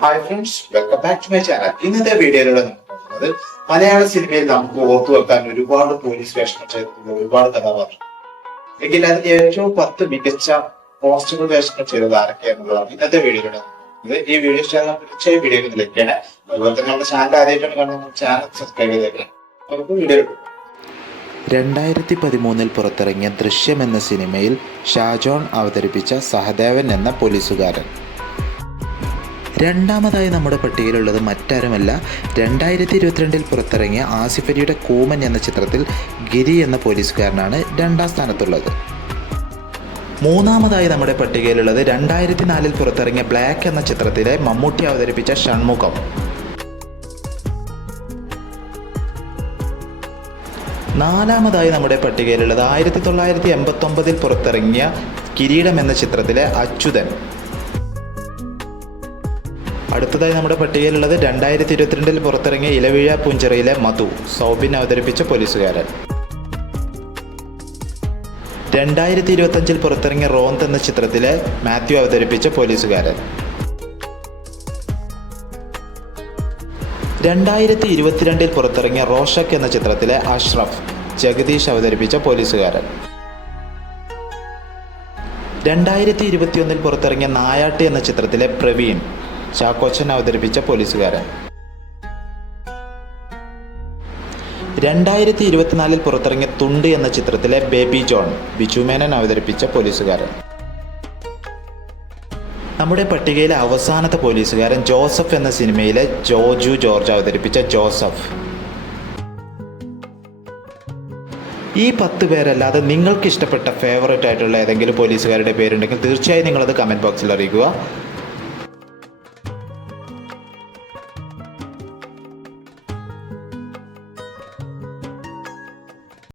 Hi friends, welcome back to my channel. ഇന്നത്തെ വീഡിയോയിലൂടെ നോക്കുന്നത് മലയാള സിനിമയിൽ നമുക്ക് ഓർത്തു വെക്കാൻ ഒരുപാട് പോലീസ് വേഷങ്ങൾ ചെയ്തിട്ടുള്ള ഒരുപാട് കഥാപാത്രങ്ങൾ. എങ്കിൽ അതിൽ ഏറ്റവും 10 മികച്ച കോൺസ്റ്റബിൾ വേഷങ്ങൾ ചെയ്തത് ആരൊക്കെ എന്നുള്ളതാണ് ഇന്നത്തെ വീഡിയോയിലൂടെ നോക്കുന്നത്. ഈ വീഡിയോ ചാനൽ തീർച്ചയായും വീഡിയോ ലഭിക്കണം. അതുപോലെ തന്നെ നമ്മുടെ ചാനൽ ആദ്യമായിട്ടാണ് കാണുന്നത്, ചാനൽ സബ്സ്ക്രൈബ് ചെയ്തേക്കണം. നമുക്ക് വീഡിയോ 2013 പുറത്തിറങ്ങിയ ദൃശ്യം എന്ന സിനിമയിൽ ഷാജോൺ അവതരിപ്പിച്ച സഹദേവൻ എന്ന പോലീസുകാരൻ. രണ്ടാമതായി നമ്മുടെ പട്ടികയിലുള്ളത് മറ്റാരുമല്ല, 2022 പുറത്തിറങ്ങിയ ആസിഫ് അലിയുടെ കൂമൻ എന്ന ചിത്രത്തിൽ ഗിരി എന്ന പോലീസുകാരനാണ് രണ്ടാം സ്ഥാനത്തുള്ളത്. മൂന്നാമതായി നമ്മുടെ പട്ടികയിലുള്ളത് 2004 പുറത്തിറങ്ങിയ ബ്ലാക്ക് എന്ന ചിത്രത്തിലെ മമ്മൂട്ടി അവതരിപ്പിച്ച ഷൺമുഖം. നാലാമതായി നമ്മുടെ പട്ടികയിലുള്ളത് 1989 പുറത്തിറങ്ങിയ കിരീടം എന്ന ചിത്രത്തിലെ അച്യുതൻ. അടുത്തതായി നമ്മുടെ പട്ടികയിലുള്ളത് 2022 പുറത്തിറങ്ങിയ ഇലവീഴ പൂഞ്ചിറയിലെ മധു, സൗബിൻ അവതരിപ്പിച്ച പോലീസുകാരൻ. 2025 പുറത്തിറങ്ങിയ റോന്ത് എന്ന ചിത്രത്തിലെ മാത്യു അവതരിപ്പിച്ച പോലീസുകാരൻ. 2022 പുറത്തിറങ്ങിയ റോഷക് എന്ന ചിത്രത്തിലെ അഷ്റഫ്, ജഗദീഷ് അവതരിപ്പിച്ച പോലീസുകാരൻ. 2021 പുറത്തിറങ്ങിയ നായാട്ട് എന്ന ചിത്രത്തിലെ പ്രവീൺ, ചാക്കോച്ചൻ അവതരിപ്പിച്ച പോലീസുകാരൻ. 2024 പുറത്തിറങ്ങിയ തുണ്ട് എന്ന ചിത്രത്തിലെ ബേബി ജോൺ, ബിജുമേനൻ അവതരിപ്പിച്ച പോലീസുകാരൻ. നമ്മുടെ പട്ടികയിലെ അവസാനത്തെ പോലീസുകാരൻ ജോസഫ് എന്ന സിനിമയിലെ ജോജു ജോർജ് അവതരിപ്പിച്ച ജോസഫ്. ഈ 10 പേരല്ലാതെ നിങ്ങൾക്ക് ഇഷ്ടപ്പെട്ട ഫേവറേറ്റ് ആയിട്ടുള്ള ഏതെങ്കിലും പോലീസുകാരുടെ പേരുണ്ടെങ്കിൽ തീർച്ചയായും നിങ്ങളത് കമൻറ്റ് ബോക്സിൽ അറിയിക്കുക.